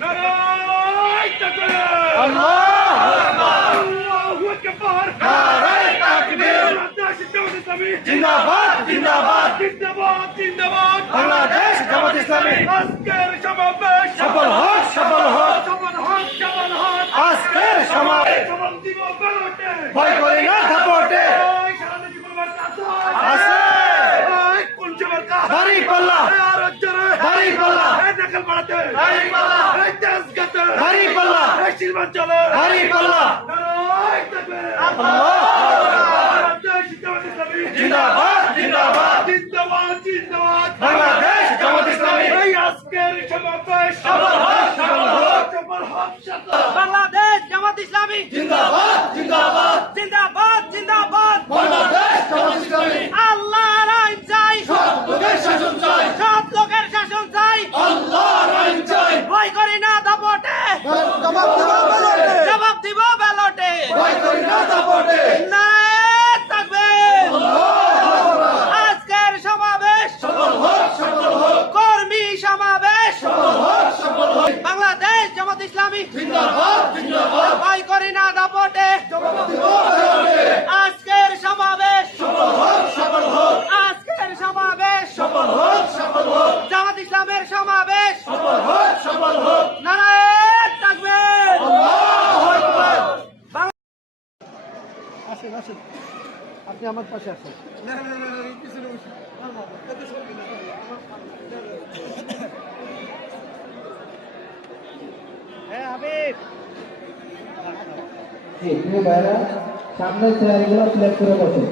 নারায়ে তাকবীর আল্লাহু আকবার আল্লাহু আকবার নারায়ে তাকবীর বাংলাদেশ জামাত ইসলামী জিন্দাবাদ জিন্দাবাদ জিন্দাবাদ জিন্দাবাদ বাংলাদেশ জামাত ইসলামী আজকের সমাবেশ সফল হোক সফল হোক সফল হোক সফল হোক আজকের সমাবেশ সফল দিব ব্যালটে ভয় করি না দাপটে এই সারা জীবন বার্তা আছে এই কোন জমারকা দাঁড়িপাল্লা আর জরে দাঁড়িপাল্লা এই নকল বাড়াতে দাঁড়িপাল্লা এই তেজগাতে দাঁড়িপাল্লা এই শিলবাঞ্চলে দাঁড়িপাল্লা নারায়ে তাকবীর আল্লাহু আকবার বাংলাদেশ জামাত ইসলামী জিন্দাবাদ জিন্দাবাদ জিন্দাবাদ জিন্দাবাদ বাংলাদেশ জামাত ইসলামী এই আজকের সমাবেশ সফল হোক সফল হোক সফল হোক সফল বাংলাদেশ জামাত ইসলামী জিন্দাবাদ জিন্দাবাদ জিন্দাবাদ জিন্দাবাদ বাংলাদেশ জামাত ইসলামী আল্লাহর আইন চাই সৎ লোকের শাসন চাই সৎ লোকের শাসন চাই আল্লাহর আইন চাই ভয় করি না দাপটে জবাব দেব ব্যালটে জবাব দিব ব্যালটে ভয় করি না দাপটে নারায়ে তাকবীর আল্লাহু আকবার আজকের সমাবেশ সফল হোক সফল হোক কর্মী সমাবেশ সফল হোক সফল হোক বাংলাদেশ জামাত ইসলামী জিন্দাবাদ জিন্দাবাদ ভয় করি না দাপটে জবাব দেব ব্যালটে আজকের সমাবেশ সফল হোক সফল হোক আজকের সমাবেশ সফল হোক সফল হোক জামাত ইসলামের সমাবেশ সফল হোক সফল হোক নারায়ে তাকবীর আল্লাহু আকবার আসেন আসেন আপনি আমার পাশে আসেন হ্যাঁ হাবিব জি প্রিয় ভাইরা সামনের চেয়ারগুলো সিলেক্ট করে বসুন।